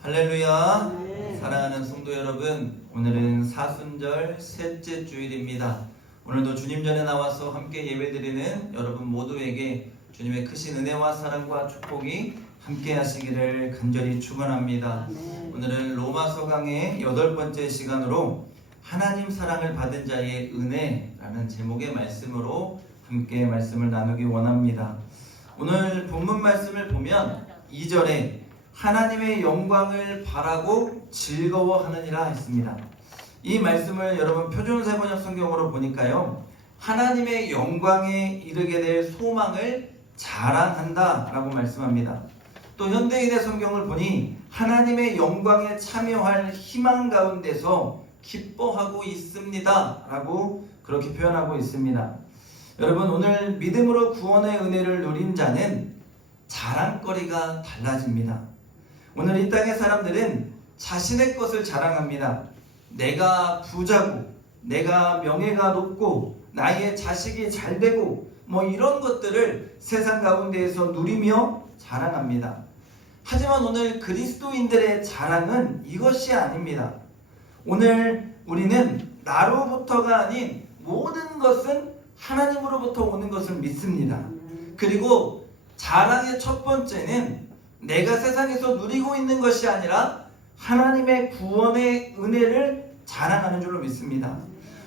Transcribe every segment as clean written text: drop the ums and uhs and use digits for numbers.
할렐루야. 네. 사랑하는 성도 여러분, 오늘은 사순절 셋째 주일입니다. 오늘도 주님 전에 나와서 함께 예배드리는 여러분 모두에게 주님의 크신 은혜와 사랑과 축복이 함께 하시기를 간절히 축원합니다. 네. 오늘은 로마서 강의 8번째 시간으로 하나님 사랑을 받은 자의 은혜라는 제목의 말씀으로 함께 말씀을 나누기 원합니다. 오늘 본문 말씀을 보면 2절에 하나님의 영광을 바라고 즐거워하느니라 했습니다. 이 말씀을 여러분 표준세 번역 성경으로 보니까요, 하나님의 영광에 이르게 될 소망을 자랑한다 라고 말씀합니다. 또 현대인의 성경을 보니 하나님의 영광에 참여할 희망 가운데서 기뻐하고 있습니다 라고 그렇게 표현하고 있습니다. 여러분, 오늘 믿음으로 구원의 은혜를 누린 자는 자랑거리가 달라집니다. 오늘 이 땅의 사람들은 자신의 것을 자랑합니다. 내가 부자고, 내가 명예가 높고, 나의 자식이 잘 되고, 이런 것들을 세상 가운데에서 누리며 자랑합니다. 하지만 오늘 그리스도인들의 자랑은 이것이 아닙니다. 오늘 우리는 나로부터가 아닌 모든 것은 하나님으로부터 오는 것을 믿습니다. 그리고 자랑의 첫 번째는 내가 세상에서 누리고 있는 것이 아니라 하나님의 구원의 은혜를 자랑하는 줄로 믿습니다.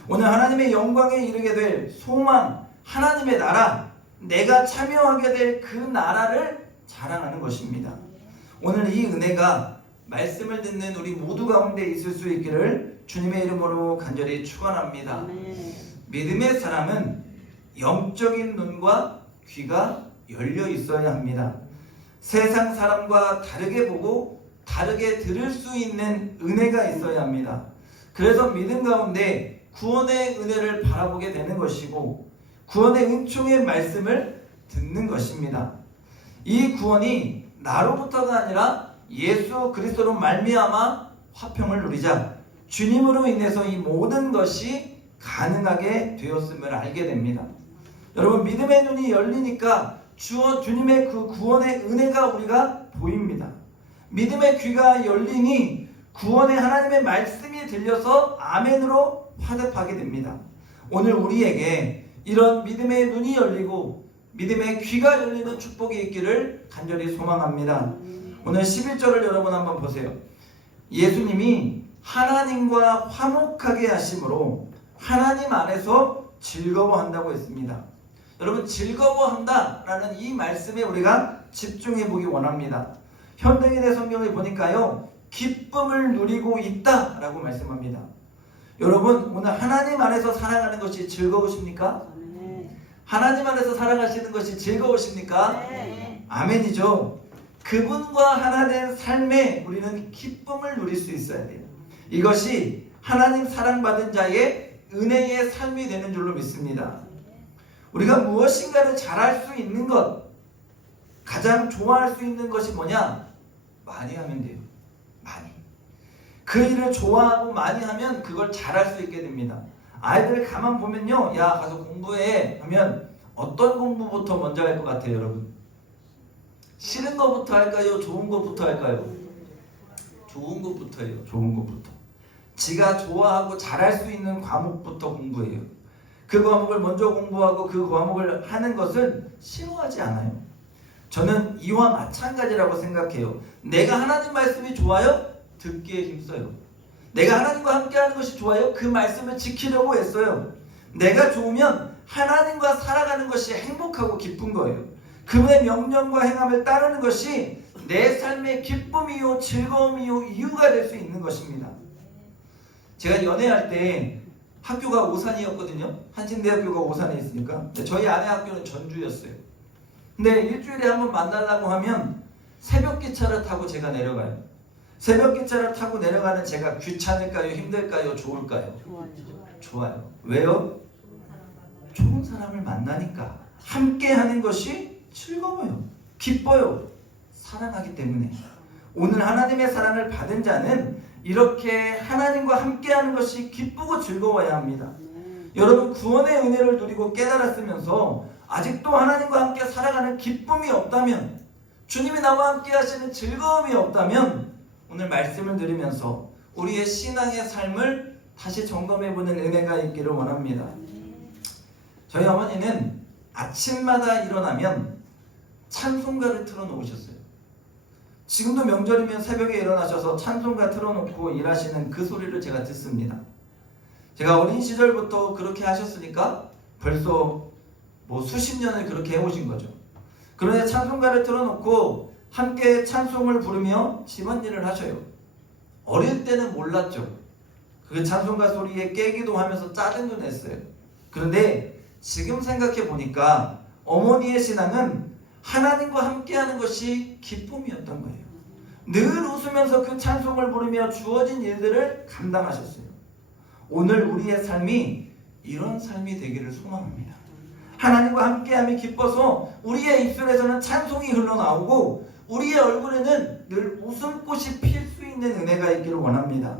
오늘 하나님의 영광에 이르게 될 소망, 하나님의 나라, 내가 참여하게 될 그 나라를 자랑하는 것입니다. 오늘 이 은혜가 말씀을 듣는 우리 모두 가운데 있을 수 있기를 주님의 이름으로 간절히 축원합니다. 믿음의 사람은 영적인 눈과 귀가 열려 있어야 합니다. 세상 사람과 다르게 보고 다르게 들을 수 있는 은혜가 있어야 합니다. 그래서 믿음 가운데 구원의 은혜를 바라보게 되는 것이고, 구원의 은총의 말씀을 듣는 것입니다. 이 구원이 나로부터가 아니라 예수 그리스도로 말미암아 화평을 누리자 주님으로 인해서 이 모든 것이 가능하게 되었음을 알게 됩니다. 여러분, 믿음의 눈이 열리니까 주님의 그 구원의 은혜가 우리가 보입니다. 믿음의 귀가 열리니 구원의 하나님의 말씀이 들려서 아멘으로 화답하게 됩니다. 오늘 우리에게 이런 믿음의 눈이 열리고 믿음의 귀가 열리는 축복이 있기를 간절히 소망합니다. 오늘 11절을 여러분 한번 보세요. 예수님이 하나님과 화목하게 하심으로 하나님 안에서 즐거워한다고 했습니다. 여러분, 즐거워한다라는 이 말씀에 우리가 집중해 보기 원합니다. 현대인의 성경을 보니까요, 기쁨을 누리고 있다라고 말씀합니다. 여러분, 오늘 하나님 안에서 살아가는 것이 즐거우십니까? 하나님 안에서 살아가시는 것이 즐거우십니까? 네. 아멘이죠. 그분과 하나 된 삶에 우리는 기쁨을 누릴 수 있어야 돼요. 이것이 하나님 사랑받은 자의 은혜의 삶이 되는 줄로 믿습니다. 우리가 무엇인가를 잘할 수 있는 것, 가장 좋아할 수 있는 것이 뭐냐? 많이 하면 돼요. 많이. 그 일을 좋아하고 많이 하면 그걸 잘할 수 있게 됩니다. 아이들 가만 보면요, 야, 가서 공부해 하면 어떤 공부부터 먼저 할 것 같아요, 여러분? 싫은 것부터 할까요? 좋은 것부터 할까요? 좋은 것부터예요. 좋은 것부터. 지가 좋아하고 잘할 수 있는 과목부터 공부해요. 그 과목을 먼저 공부하고 그 과목을 하는 것은 싫어하지 않아요. 저는 이와 마찬가지라고 생각해요. 내가 하나님 말씀이 좋아요? 듣기에 힘써요. 내가 하나님과 함께하는 것이 좋아요? 그 말씀을 지키려고 애써요. 내가 좋으면 하나님과 살아가는 것이 행복하고 기쁜 거예요. 그분의 명령과 행함을 따르는 것이 내 삶의 기쁨이요, 즐거움이요, 이유가 될 수 있는 것입니다. 제가 연애할 때 학교가 오산이었거든요. 한신대학교가 오산에 있으니까. 저희 아내 학교는 전주였어요. 근데 일주일에 한번 만나려고 하면 새벽 기차를 타고 제가 내려가요. 새벽 기차를 타고 내려가는 제가 귀찮을까요? 힘들까요? 좋을까요? 좋아요. 왜요? 좋은 사람을 만나니까. 함께 하는 것이 즐거워요. 기뻐요. 사랑하기 때문에. 오늘 하나님의 사랑을 받은 자는 이렇게 하나님과 함께하는 것이 기쁘고 즐거워야 합니다. 여러분, 구원의 은혜를 누리고 깨달았으면서 아직도 하나님과 함께 살아가는 기쁨이 없다면, 주님이 나와 함께 하시는 즐거움이 없다면 오늘 말씀을 들으면서 우리의 신앙의 삶을 다시 점검해보는 은혜가 있기를 원합니다. 저희 어머니는 아침마다 일어나면 찬송가를 틀어놓으셨어요. 지금도 명절이면 새벽에 일어나셔서 찬송가 틀어놓고 일하시는 그 소리를 제가 듣습니다. 제가 어린 시절부터 그렇게 하셨으니까 벌써 수십 년을 그렇게 해오신 거죠. 그런데 찬송가를 틀어놓고 함께 찬송을 부르며 집안일을 하셔요. 어릴 때는 몰랐죠. 그 찬송가 소리에 깨기도 하면서 짜증도 냈어요. 그런데 지금 생각해 보니까 어머니의 신앙은 하나님과 함께하는 것이 기쁨이었던 거예요. 늘 웃으면서 그 찬송을 부르며 주어진 일들을 감당하셨어요. 오늘 우리의 삶이 이런 삶이 되기를 소망합니다. 하나님과 함께함이 기뻐서 우리의 입술에서는 찬송이 흘러나오고 우리의 얼굴에는 늘 웃음꽃이 필 수 있는 은혜가 있기를 원합니다.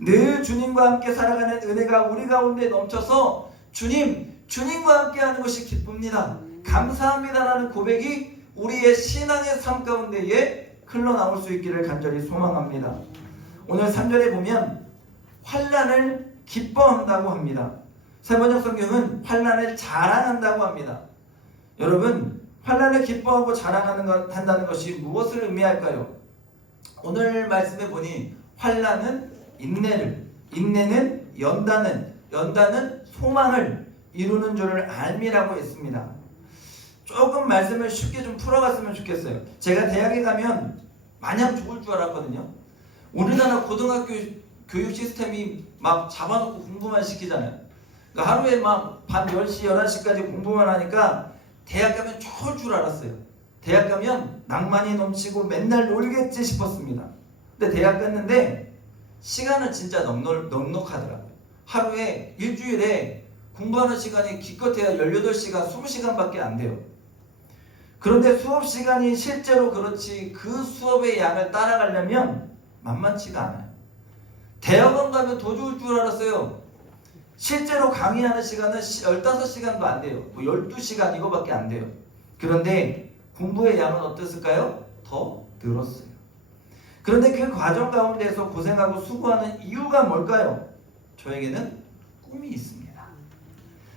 늘 주님과 함께 살아가는 은혜가 우리 가운데 넘쳐서 주님과 함께하는 것이 기쁩니다. 감사합니다라는 고백이 우리의 신앙의 삶 가운데에 흘러나올 수 있기를 간절히 소망합니다. 오늘 3절에 보면 환난을 기뻐한다고 합니다. 세번역 성경은 환난을 자랑한다고 합니다. 여러분, 환난을 기뻐하고 자랑한다는 것이 무엇을 의미할까요? 오늘 말씀에 보니 환난은 인내는 연단은 소망을 이루는 줄을 알미라고 했습니다. 조금 말씀을 쉽게 좀 풀어갔으면 좋겠어요. 제가 대학에 가면 마냥 좋을 줄 알았거든요. 우리나라 고등학교 교육 시스템이 막 잡아놓고 공부만 시키잖아요. 그러니까 하루에 막 밤 10시, 11시까지 공부만 하니까 대학 가면 좋을 줄 알았어요. 대학 가면 낭만이 넘치고 맨날 놀겠지 싶었습니다. 근데 대학 갔는데 시간은 진짜 넉넉하더라고요. 하루에 일주일에 공부하는 시간이 기껏해야 18시간, 20시간밖에 안 돼요. 그런데 수업 시간이 실제로 그렇지 그 수업의 양을 따라가려면 만만치가 않아요. 대학원 가면 더 좋을 줄 알았어요. 실제로 강의하는 시간은 15시간도 안 돼요. 12시간 이거밖에 안 돼요. 그런데 공부의 양은 어땠을까요? 더 늘었어요. 그런데 그 과정 가운데서 고생하고 수고하는 이유가 뭘까요? 저에게는 꿈이 있습니다.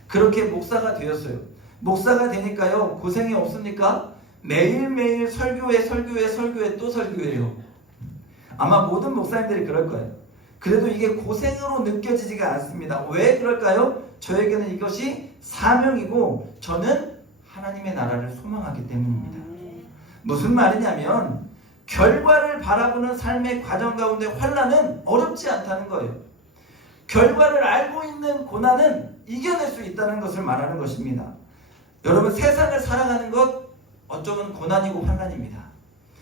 그렇게 목사가 되었어요. 목사가 되니까요, 고생이 없습니까? 매일매일 설교회 또 설교해요. 아마 모든 목사님들이 그럴 거예요. 그래도 이게 고생으로 느껴지지가 않습니다. 왜 그럴까요? 저에게는 이것이 사명이고 저는 하나님의 나라를 소망하기 때문입니다. 무슨 말이냐면 결과를 바라보는 삶의 과정 가운데 환난은 어렵지 않다는 거예요. 결과를 알고 있는 고난은 이겨낼 수 있다는 것을 말하는 것입니다. 여러분, 세상을 살아가는 것 어쩌면 고난이고 환난입니다.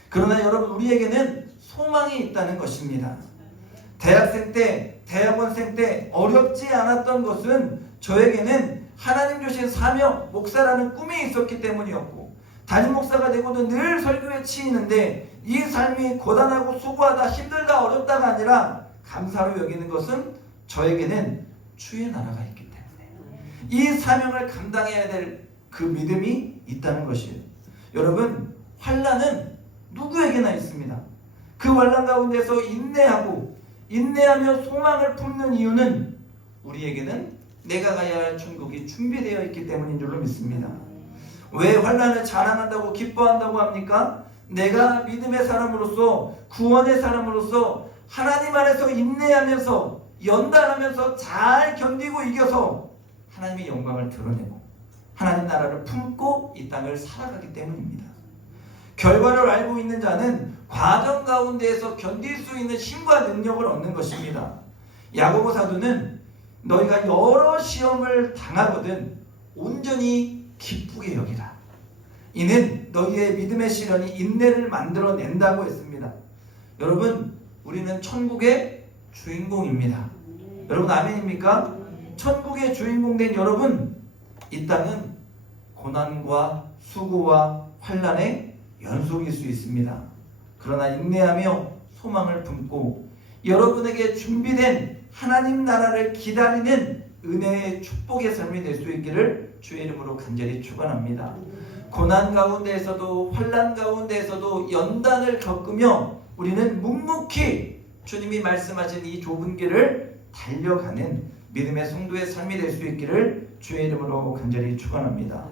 그러나 여러분, 우리에게는 소망이 있다는 것입니다. 대학생 때, 대학원생 때 어렵지 않았던 것은 저에게는 하나님 주신 사명, 목사라는 꿈이 있었기 때문이었고, 담임 목사가 되고도 늘 설교에 치이는데 이 삶이 고단하고 수고하다, 힘들다, 어렵다가 아니라 감사로 여기는 것은 저에게는 주의 나라가 있기 때문에 이 사명을 감당해야 될 그 믿음이 있다는 것이에요. 여러분, 환난은 누구에게나 있습니다. 그 환난 가운데서 인내하며 소망을 품는 이유는 우리에게는 내가 가야 할 천국이 준비되어 있기 때문인 줄로 믿습니다. 왜 환난을 자랑한다고 기뻐한다고 합니까? 내가 믿음의 사람으로서, 구원의 사람으로서 하나님 안에서 인내하면서 연단하면서 잘 견디고 이겨서 하나님의 영광을 드러내고 하나님 나라를 품고 이 땅을 살아가기 때문입니다. 결과를 알고 있는 자는 과정 가운데에서 견딜 수 있는 힘과 능력을 얻는 것입니다. 야고보 사도는 너희가 여러 시험을 당하거든 온전히 기쁘게 여기라. 이는 너희의 믿음의 시련이 인내를 만들어낸다고 했습니다. 여러분, 우리는 천국의 주인공입니다. 여러분, 아멘입니까? 천국의 주인공 된 여러분, 이 땅은 고난과 수고와 환난의 연속일 수 있습니다. 그러나 인내하며 소망을 품고 여러분에게 준비된 하나님 나라를 기다리는 은혜의 축복의 삶이 될 수 있기를 주의 이름으로 간절히 축원합니다. 고난 가운데에서도 환난 가운데에서도 연단을 겪으며 우리는 묵묵히 주님이 말씀하신 이 좁은 길을 달려가는 믿음의 성도의 삶이 될 수 있기를 주의 이름으로 간절히 축원합니다.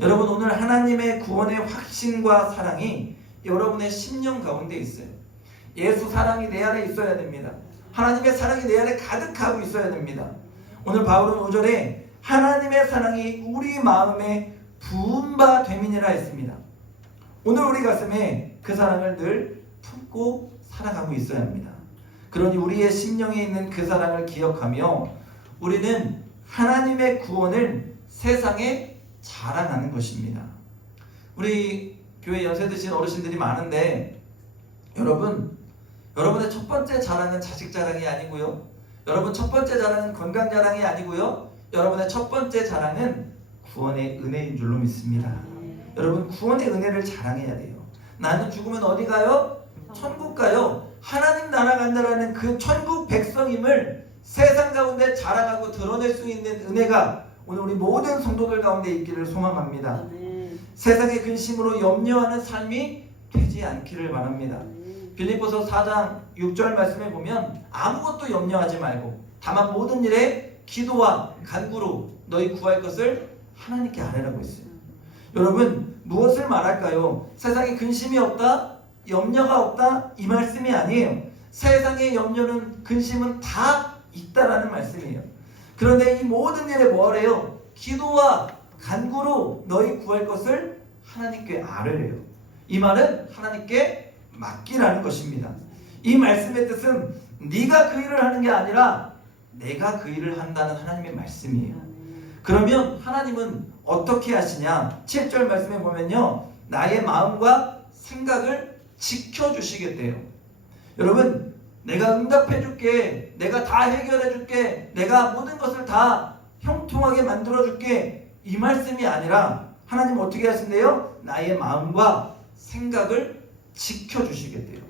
여러분, 오늘 하나님의 구원의 확신과 사랑이 여러분의 심령 가운데 있어요. 예수 사랑이 내 안에 있어야 됩니다. 하나님의 사랑이 내 안에 가득하고 있어야 됩니다. 오늘 바울은 5절에 하나님의 사랑이 우리 마음에 부은 바 됨이니라 했습니다. 오늘 우리 가슴에 그 사랑을 늘 품고 살아가고 있어야 합니다. 그러니 우리의 심령에 있는 그 사랑을 기억하며 우리는 하나님의 구원을 세상에 자랑하는 것입니다. 우리 교회 연세 드신 어르신들이 많은데 여러분의 첫 번째 자랑은 자식 자랑이 아니고요. 여러분 첫 번째 자랑은 건강 자랑이 아니고요. 여러분의 첫 번째 자랑은 구원의 은혜인 줄로 믿습니다. 여러분, 구원의 은혜를 자랑해야 돼요. 나는 죽으면 어디 가요? 천국 가요. 하나님 나라 간다라는 그 천국 백성임을 세상 가운데 자랑하고 드러낼 수 있는 은혜가 오늘 우리 모든 성도들 가운데 있기를 소망합니다. 세상의 근심으로 염려하는 삶이 되지 않기를 바랍니다. 빌립보서 4장 6절 말씀에 보면 아무것도 염려하지 말고 다만 모든 일에 기도와 간구로 너희 구할 것을 하나님께 아뢰라고 했어요. 여러분, 무엇을 말할까요? 세상에 근심이 없다? 염려가 없다? 이 말씀이 아니에요. 세상의 염려는 근심은 다 있다라는 말씀이에요. 그런데 이 모든 일에 뭐래요? 기도와 간구로 너희 구할 것을 하나님께 아뢰래요. 이 말은 하나님께 맡기라는 것입니다. 이 말씀의 뜻은 네가 그 일을 하는 게 아니라 내가 그 일을 한다는 하나님의 말씀이에요. 그러면 하나님은 어떻게 하시냐? 7절 말씀에 보면요, 나의 마음과 생각을 지켜주시겠대요. 여러분, 내가 응답해 줄게, 내가 다 해결해 줄게, 내가 모든 것을 다 형통하게 만들어 줄게, 이 말씀이 아니라 하나님 어떻게 하신대요? 나의 마음과 생각을 지켜주시겠대요.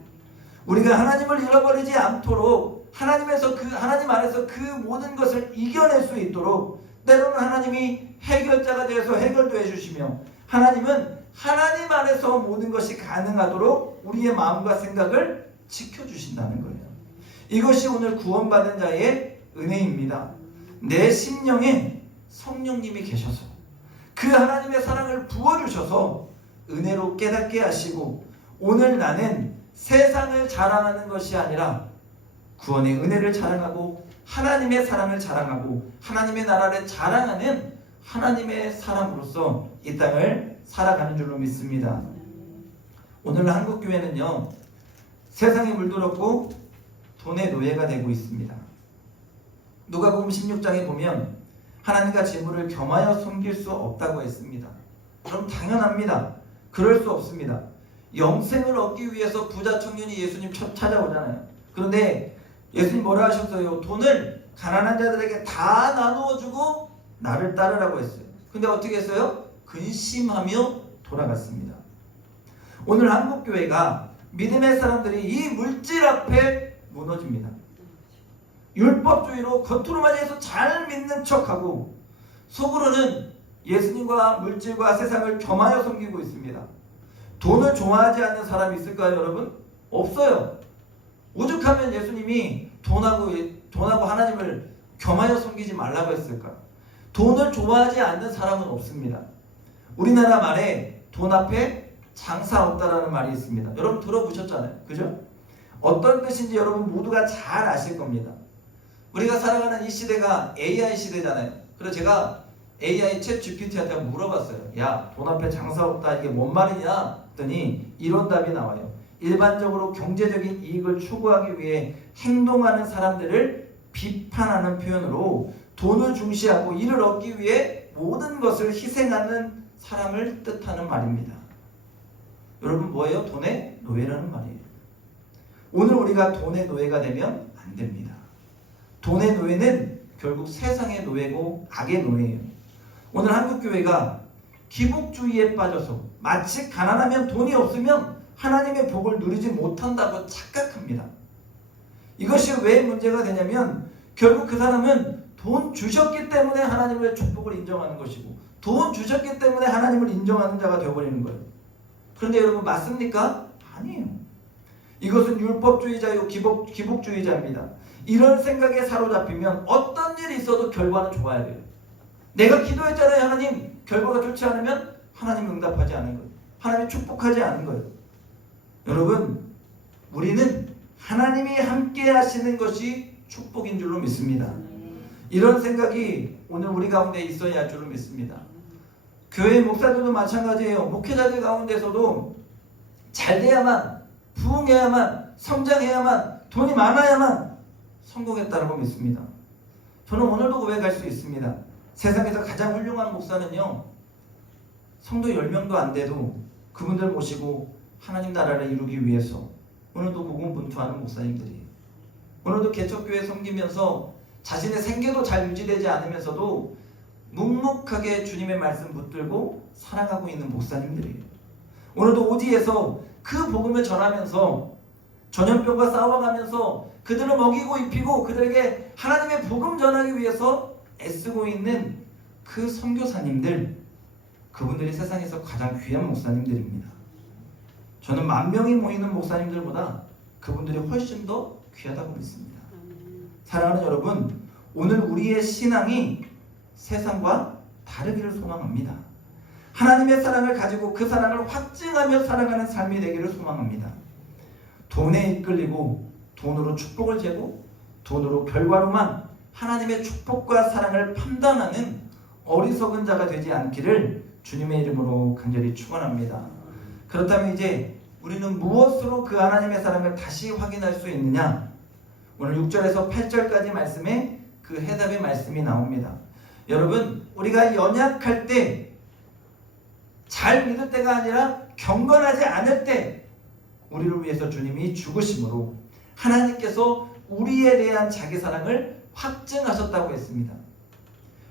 우리가 하나님을 잃어버리지 않도록 하나님 안에서 그 모든 것을 이겨낼 수 있도록 때로는 하나님이 해결자가 되어서 해결도 해주시며 하나님은 하나님 안에서 모든 것이 가능하도록 우리의 마음과 생각을 지켜주신다는 거예요. 이것이 오늘 구원받은 자의 은혜입니다. 내 심령에 성령님이 계셔서 그 하나님의 사랑을 부어주셔서 은혜로 깨닫게 하시고 오늘 나는 세상을 자랑하는 것이 아니라 구원의 은혜를 자랑하고 하나님의 사랑을 자랑하고 하나님의 나라를 자랑하는 하나님의 사람으로서 이 땅을 살아가는 줄로 믿습니다. 오늘 한국교회는요, 세상에 물들었고 돈의 노예가 되고 있습니다. 누가복음 16장에 보면 하나님과 재물을 겸하여 섬길 수 없다고 했습니다. 그럼 당연합니다. 그럴 수 없습니다. 영생을 얻기 위해서 부자 청년이 예수님 찾아오잖아요. 그런데 예수님 뭐라 하셨어요? 돈을 가난한 자들에게 다 나누어 주고 나를 따르라고 했어요. 근데 어떻게 했어요? 근심하며 돌아갔습니다. 오늘 한국교회가 믿음의 사람들이 이 물질 앞에 무너집니다. 율법주의로 겉으로만 해서 잘 믿는 척하고 속으로는 예수님과 물질과 세상을 겸하여 섬기고 있습니다. 돈을 좋아하지 않는 사람이 있을까요, 여러분? 없어요. 오죽하면 예수님이 돈하고 하나님을 겸하여 섬기지 말라고 했을까? 돈을 좋아하지 않는 사람은 없습니다. 우리나라 말에 돈 앞에 장사 없다라는 말이 있습니다. 여러분 들어보셨잖아요. 그죠? 어떤 뜻인지 여러분 모두가 잘 아실 겁니다. 우리가 살아가는 이 시대가 AI 시대잖아요. 그래서 제가 AI 챗 GPT한테 물어봤어요. 야, 돈 앞에 장사 없다 이게 뭔 말이냐? 했더니 이런 답이 나와요. 일반적으로 경제적인 이익을 추구하기 위해 행동하는 사람들을 비판하는 표현으로 돈을 중시하고 이를 얻기 위해 모든 것을 희생하는 사람을 뜻하는 말입니다. 여러분 뭐예요? 돈의 노예라는 말이에요. 오늘 우리가 돈의 노예가 되면 안 됩니다. 돈의 노예는 결국 세상의 노예고 악의 노예예요. 오늘 한국교회가 기복주의에 빠져서 마치 가난하면 돈이 없으면 하나님의 복을 누리지 못한다고 착각합니다. 이것이 왜 문제가 되냐면 결국 그 사람은 돈 주셨기 때문에 하나님의 축복을 인정하는 것이고 돈 주셨기 때문에 하나님을 인정하는 자가 되어버리는 거예요. 그런데 여러분 맞습니까? 아니에요. 이것은 율법주의자요 기복주의자입니다. 이런 생각에 사로잡히면 어떤 일이 있어도 결과는 좋아야 돼요. 내가 기도했잖아요. 하나님, 결과가 좋지 않으면 하나님 응답하지 않은 거예요. 하나님 축복하지 않은 거예요. 여러분, 우리는 하나님이 함께 하시는 것이 축복인 줄로 믿습니다. 이런 생각이 오늘 우리 가운데 있어야 할 줄로 믿습니다. 교회 목사들도 마찬가지예요. 목회자들 가운데서도 잘 돼야만, 부흥해야만, 성장해야만, 돈이 많아야만 성공했다고 믿습니다. 저는 오늘도 고백할 수 있습니다. 세상에서 가장 훌륭한 목사는요, 성도 10명도 안 돼도 그분들 모시고 하나님 나라를 이루기 위해서 오늘도 고군분투하는 목사님들이에요. 오늘도 개척교회 섬기면서 자신의 생계도 잘 유지되지 않으면서도 묵묵하게 주님의 말씀 붙들고 살아가고 있는 목사님들이에요. 오늘도 오지에서 그 복음을 전하면서 전염병과 싸워가면서 그들을 먹이고 입히고 그들에게 하나님의 복음 전하기 위해서 애쓰고 있는 그 선교사님들, 그분들이 세상에서 가장 귀한 목사님들입니다. 저는 10,000명이 모이는 목사님들보다 그분들이 훨씬 더 귀하다고 믿습니다. 사랑하는 여러분, 오늘 우리의 신앙이 세상과 다르기를 소망합니다. 하나님의 사랑을 가지고 그 사랑을 확증하며 살아가는 삶이 되기를 소망합니다. 돈에 이끌리고 돈으로 축복을 재고 돈으로 결과로만 하나님의 축복과 사랑을 판단하는 어리석은 자가 되지 않기를 주님의 이름으로 간절히 축원합니다. 그렇다면 이제 우리는 무엇으로 그 하나님의 사랑을 다시 확인할 수 있느냐? 오늘 6절에서 8절까지 말씀에 그 해답의 말씀이 나옵니다. 여러분, 우리가 연약할 때, 잘 믿을 때가 아니라 경건하지 않을 때 우리를 위해서 주님이 죽으심으로 하나님께서 우리에 대한 자기 사랑을 확증하셨다고 했습니다.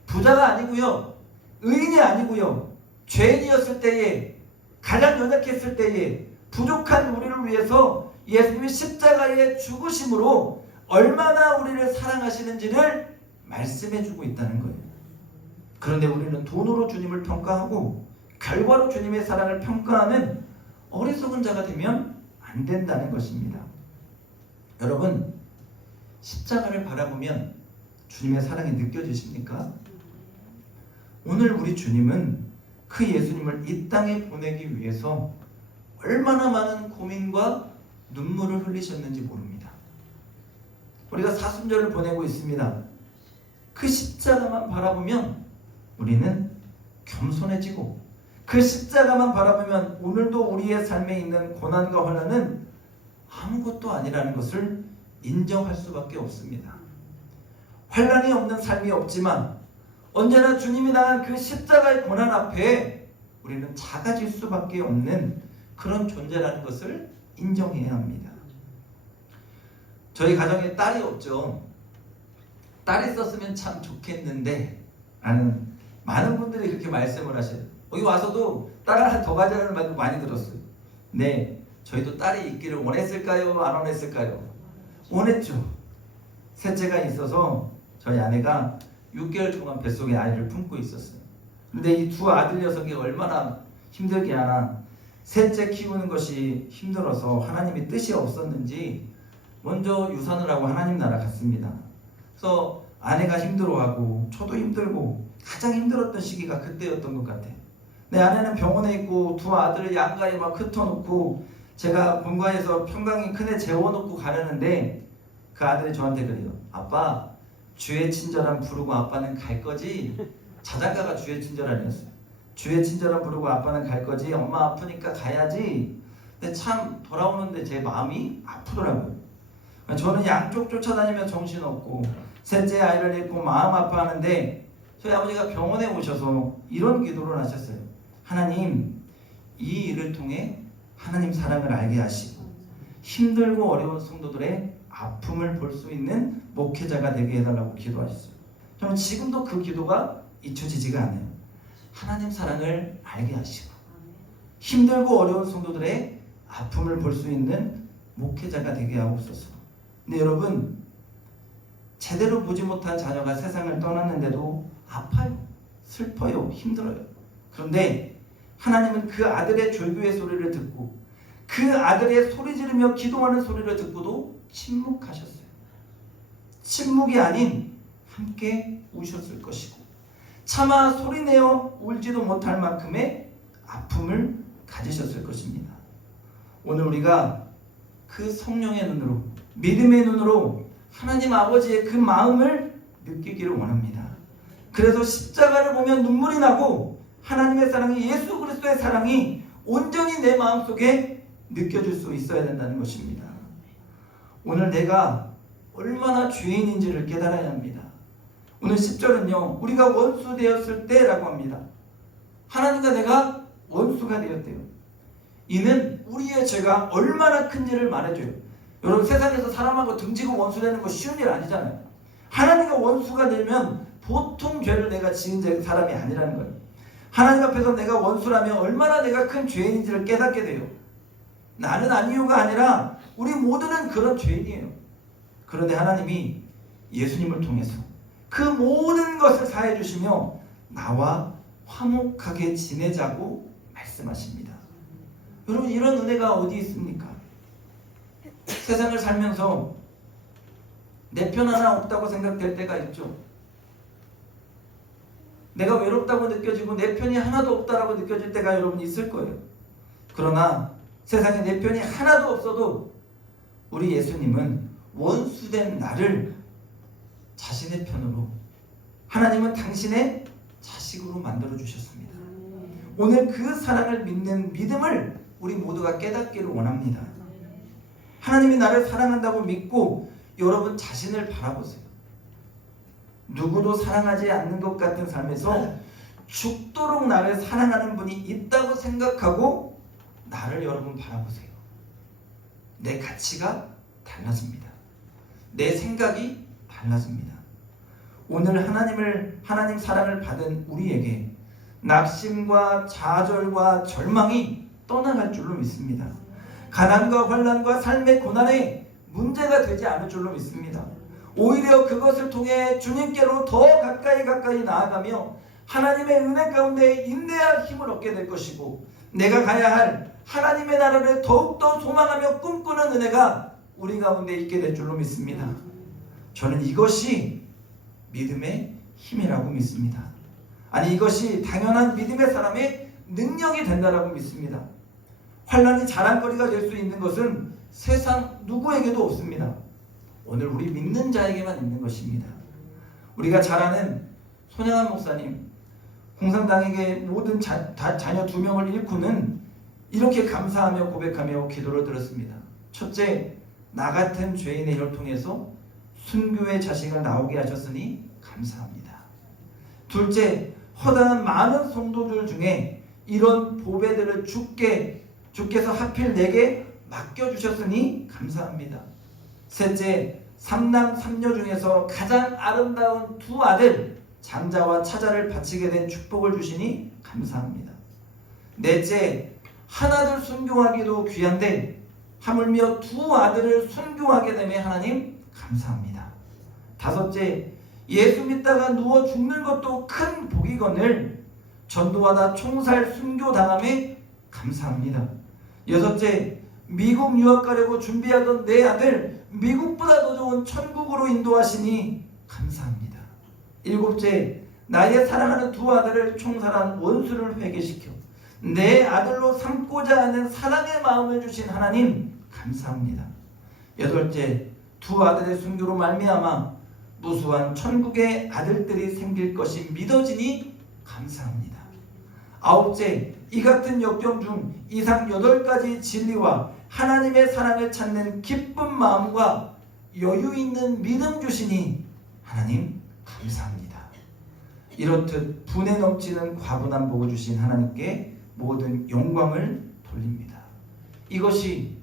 부자가 아니고요, 의인이 아니고요, 죄인이었을 때에, 가장 연약했을 때에 부족한 우리를 위해서 예수님이 십자가에 죽으심으로 얼마나 우리를 사랑하시는지를 말씀해주고 있다는 거예요. 그런데 우리는 돈으로 주님을 평가하고 결과로 주님의 사랑을 평가하는 어리석은 자가 되면 안 된다는 것입니다. 여러분, 십자가를 바라보면 주님의 사랑이 느껴지십니까? 오늘 우리 주님은 그 예수님을 이 땅에 보내기 위해서 얼마나 많은 고민과 눈물을 흘리셨는지 모릅니다. 우리가 사순절을 보내고 있습니다. 그 십자가만 바라보면 우리는 겸손해지고, 그 십자가만 바라보면 오늘도 우리의 삶에 있는 고난과 환난은 아무것도 아니라는 것을 인정할 수밖에 없습니다. 환난이 없는 삶이 없지만 언제나 주님이 당한 그 십자가의 고난 앞에 우리는 작아질 수밖에 없는 그런 존재라는 것을 인정해야 합니다. 저희 가정에 딸이 없죠. 딸이 있었으면 참 좋겠는데 라는 많은 분들이 그렇게 말씀을 하셔요. 여기 와서도 딸 하나 더 가자는 말도 많이 들었어요. 네, 저희도 딸이 있기를 원했을까요? 안 원했을까요? 원했죠. 셋째가 있어서 저희 아내가 6개월 동안 뱃속에 아이를 품고 있었어요. 근데 이 두 아들 녀석이 얼마나 힘들게 하나. 셋째 키우는 것이 힘들어서 하나님이 뜻이 없었는지 먼저 유산을 하고 하나님 나라 갔습니다. 그래서 아내가 힘들어하고 저도 힘들고 가장 힘들었던 시기가 그때였던 것 같아요. 내 아내는 병원에 있고 두 아들을 양가에 막 흩어놓고 제가 본가에서 평강이 큰애 재워놓고 가려는데 그 아들이 저한테 그래요. 아빠, 주의 친절함 부르고 아빠는 갈 거지? 자장가가 주의 친절 아니었어요. 주의 친절함 부르고 아빠는 갈 거지? 엄마 아프니까 가야지. 근데 참 돌아오는데 제 마음이 아프더라고요. 저는 양쪽 쫓아다니며 정신없고 셋째 아이를 잃고 마음 아파하는데 저희 아버지가 병원에 오셔서 이런 기도를 하셨어요. 하나님, 이 일을 통해 하나님 사랑을 알게 하시고 힘들고 어려운 성도들의 아픔을 볼 수 있는 목회자가 되게 해달라고 기도하셨어요. 저는 지금도 그 기도가 잊혀지지가 않아요. 하나님 사랑을 알게 하시고 힘들고 어려운 성도들의 아픔을 볼 수 있는 목회자가 되게 하옵소서. 근데 여러분, 제대로 보지 못한 자녀가 세상을 떠났는데도 아파요, 슬퍼요, 힘들어요. 그런데 하나님은 그 아들의 졸교의 소리를 듣고 그 아들의 소리 지르며 기도하는 소리를 듣고도 침묵하셨어요. 침묵이 아닌 함께 우셨을 것이고 차마 소리내어 울지도 못할 만큼의 아픔을 가지셨을 것입니다. 오늘 우리가 그 성령의 눈으로, 믿음의 눈으로 하나님 아버지의 그 마음을 느끼기를 원합니다. 그래서 십자가를 보면 눈물이 나고 하나님의 사랑이, 예수 그리스도의 사랑이 온전히 내 마음속에 느껴질 수 있어야 된다는 것입니다. 오늘 내가 얼마나 죄인인지를 깨달아야 합니다. 오늘 10절은요, 우리가 원수 되었을 때라고 합니다. 하나님과 내가 원수가 되었대요. 이는 우리의 죄가 얼마나 큰 일을 말해줘요. 여러분, 세상에서 사람하고 등지고 원수되는 거 쉬운 일 아니잖아요. 하나님과 원수가 되면 보통 죄를 내가 지은 사람이 아니라는 거예요. 하나님 앞에서 내가 원수라면 얼마나 내가 큰 죄인인지를 깨닫게 돼요. 나는 아니요가 아니라 우리 모두는 그런 죄인이에요. 그런데 하나님이 예수님을 통해서 그 모든 것을 사해 주시며 나와 화목하게 지내자고 말씀하십니다. 여러분, 이런 은혜가 어디 있습니까? 세상을 살면서 내 편 하나 없다고 생각될 때가 있죠. 내가 외롭다고 느껴지고 내 편이 하나도 없다라고 느껴질 때가 여러분 있을 거예요. 그러나 세상에 내 편이 하나도 없어도 우리 예수님은 원수된 나를 자신의 편으로, 하나님은 당신의 자식으로 만들어 주셨습니다. 오늘 그 사랑을 믿는 믿음을 우리 모두가 깨닫기를 원합니다. 하나님이 나를 사랑한다고 믿고 여러분 자신을 바라보세요. 누구도 사랑하지 않는 것 같은 삶에서 죽도록 나를 사랑하는 분이 있다고 생각하고 나를 여러분 바라보세요. 내 가치가 달라집니다. 내 생각이 달라집니다. 오늘 하나님 사랑을 받은 우리에게 낙심과 좌절과 절망이 떠나갈 줄로 믿습니다. 가난과 환난과 삶의 고난에 문제가 되지 않을 줄로 믿습니다. 오히려 그것을 통해 주님께로 더 가까이 나아가며 하나님의 은혜 가운데 인내할 힘을 얻게 될 것이고, 내가 가야 할 하나님의 나라를 더욱더 소망하며 꿈꾸는 은혜가 우리 가운데 있게 될 줄로 믿습니다. 저는 이것이 믿음의 힘이라고 믿습니다. 아니, 이것이 당연한 믿음의 사람의 능력이 된다라고 믿습니다. 환난이 자랑거리가 될 수 있는 것은 세상 누구에게도 없습니다. 오늘 우리 믿는 자에게만 있는 것입니다. 우리가 잘 아는 손양한 목사님, 공산당에게 모든 자녀 2명을 잃고는 이렇게 감사하며 고백하며 기도를 드렸습니다. 첫째, 나 같은 죄인의 혈 통해서 순교의 자식을 나오게 하셨으니 감사합니다. 둘째, 허다한 많은 성도들 중에 이런 보배들을 주께서 하필 내게 맡겨주셨으니 감사합니다. 셋째, 3남 3녀 중에서 가장 아름다운 2 아들 장자와 차자를 바치게 된 축복을 주시니 감사합니다. 넷째, 하나둘 순교하기도 귀한데 하물며 2 아들을 순교하게 되매 하나님 감사합니다. 다섯째, 예수 믿다가 누워 죽는 것도 큰 복이거늘 전도하다 총살 순교당함에 감사합니다. 여섯째, 미국 유학 가려고 준비하던 내 아들 미국보다 더 좋은 천국으로 인도하시니 감사합니다. 일곱째, 나의 사랑하는 2 아들을 총살한 원수를 회개시켜 내 아들로 삼고자 하는 사랑의 마음을 주신 하나님 감사합니다. 여덟째, 2 아들의 순교로 말미암아 무수한 천국의 아들들이 생길 것이 믿어지니 감사합니다. 아홉째, 이 같은 역경 중 이상 8가지 진리와 하나님의 사랑을 찾는 기쁜 마음과 여유 있는 믿음 주시니 하나님 감사합니다. 이렇듯 분에 넘치는 과분한 복을 주신 하나님께 모든 영광을 돌립니다. 이것이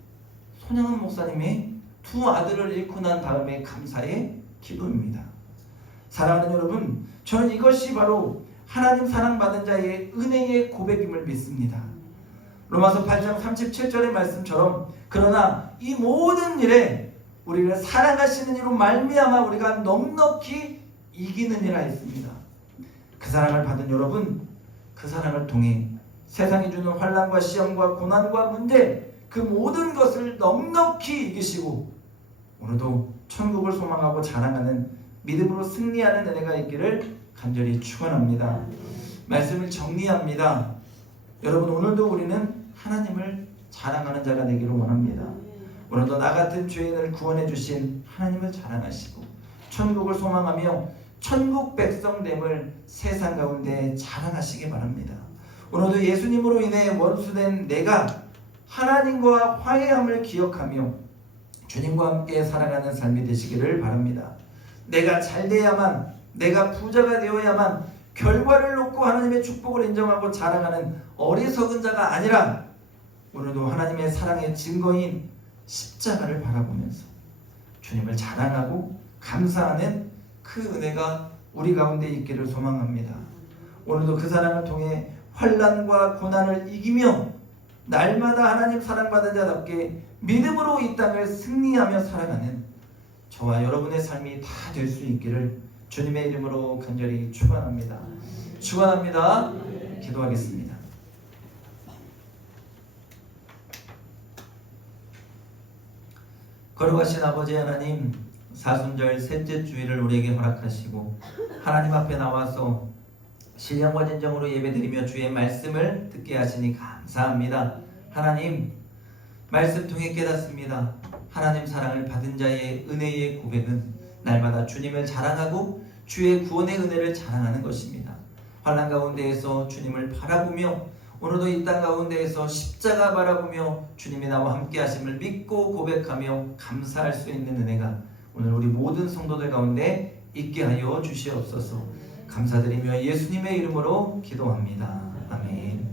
손양한 목사님의 2 아들을 잃고 난 다음에 감사의 기도입니다. 사랑하는 여러분, 저는 이것이 바로 하나님 사랑받은 자의 은혜의 고백임을 믿습니다. 로마서 8장 37절의 말씀처럼 그러나 이 모든 일에 우리를 사랑하시는 이로 말미암아 우리가 넉넉히 이기는 이라 했습니다. 그 사랑을 받은 여러분, 그 사랑을 통해 세상이 주는 환난과 시험과 고난과 문제, 그 모든 것을 넉넉히 이기시고 오늘도 천국을 소망하고 자랑하는 믿음으로 승리하는 은혜가 있기를 간절히 축원합니다. 말씀을 정리합니다. 여러분, 오늘도 우리는 하나님을 자랑하는 자가 되기를 원합니다. 오늘도 나 같은 죄인을 구원해 주신 하나님을 자랑하시고 천국을 소망하며 천국 백성됨을 세상 가운데 자랑하시기 바랍니다. 오늘도 예수님으로 인해 원수된 내가 하나님과 화해함을 기억하며 주님과 함께 살아가는 삶이 되시기를 바랍니다. 내가 잘 돼야만, 내가 부자가 되어야만 결과를 놓고 하나님의 축복을 인정하고 자랑하는 어리석은 자가 아니라 오늘도 하나님의 사랑의 증거인 십자가를 바라보면서 주님을 자랑하고 감사하는 그 은혜가 우리 가운데 있기를 소망합니다. 오늘도 그 사랑을 통해 환난과 고난을 이기며 날마다 하나님 사랑받은 자답게 믿음으로 이 땅을 승리하며 살아가는 저와 여러분의 삶이 다 될 수 있기를 주님의 이름으로 간절히 축원합니다. 축원합니다. 기도하겠습니다. 거룩하신 아버지 하나님, 사순절 셋째 주일을 우리에게 허락하시고 하나님 앞에 나와서 신령과 진정으로 예배드리며 주의 말씀을 듣게 하시니 감사합니다. 하나님, 말씀 통해 깨닫습니다. 하나님 사랑을 받은 자의 은혜의 고백은 날마다 주님을 자랑하고 주의 구원의 은혜를 자랑하는 것입니다. 환난 가운데에서 주님을 바라보며 오늘도 이 땅 가운데에서 십자가 바라보며 주님이 나와 함께 하심을 믿고 고백하며 감사할 수 있는 은혜가 오늘 우리 모든 성도들 가운데 있게 하여 주시옵소서. 감사드리며 예수님의 이름으로 기도합니다. 아멘.